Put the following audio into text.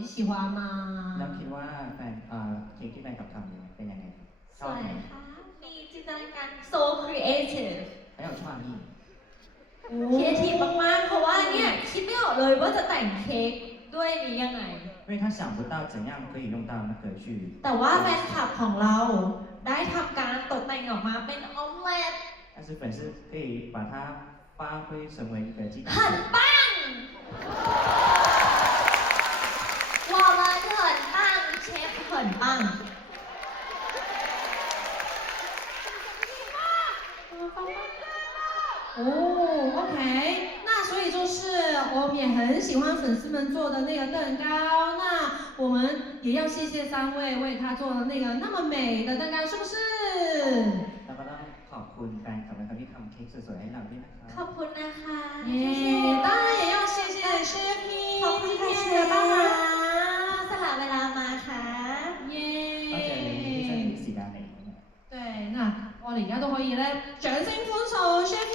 你喜欢吗แล้วคิดว่าแฟนเค้กที่แฟนกับทำเป็นยังไงช ส อบ วย ไหม ค่ะมีจินตนาการ so creative ไม่เอาชอบนี่ ครีเอทีฟมากๆเพราะว่าเนี่ยคิดไม่ออกเลยว่าจะแต่งเค้กด้วยนี้ยังไง因为他想不到怎样可以用到那个去 แต่ว่าแฟนคลับของเราได้ทำการตกแต่งออกมาเป็นออมเล็ต但是粉丝可以把它发挥成为一个鸡蛋很棒我们很棒เชฟ很棒哦 OK 那所以就是我们也很喜欢粉丝们做的那个蛋糕那我们也要谢谢3位为他做的那个那么美的蛋糕是不是แล้วก็ต้องขอบคุณแฟนคลับนะครับที่ทำเค้กสวยๆให้เราด้วยนะครับ ขอบคุณนะคะ 耶当然也要谢谢 Chef ขอบคุณค่ะ 今 เช 天的ฟนะคะ 帮สละเวลามาค่ะ 忙耶多謝你犧牲時間嚟。对那我哋而家都可以咧掌聲歡送 Chef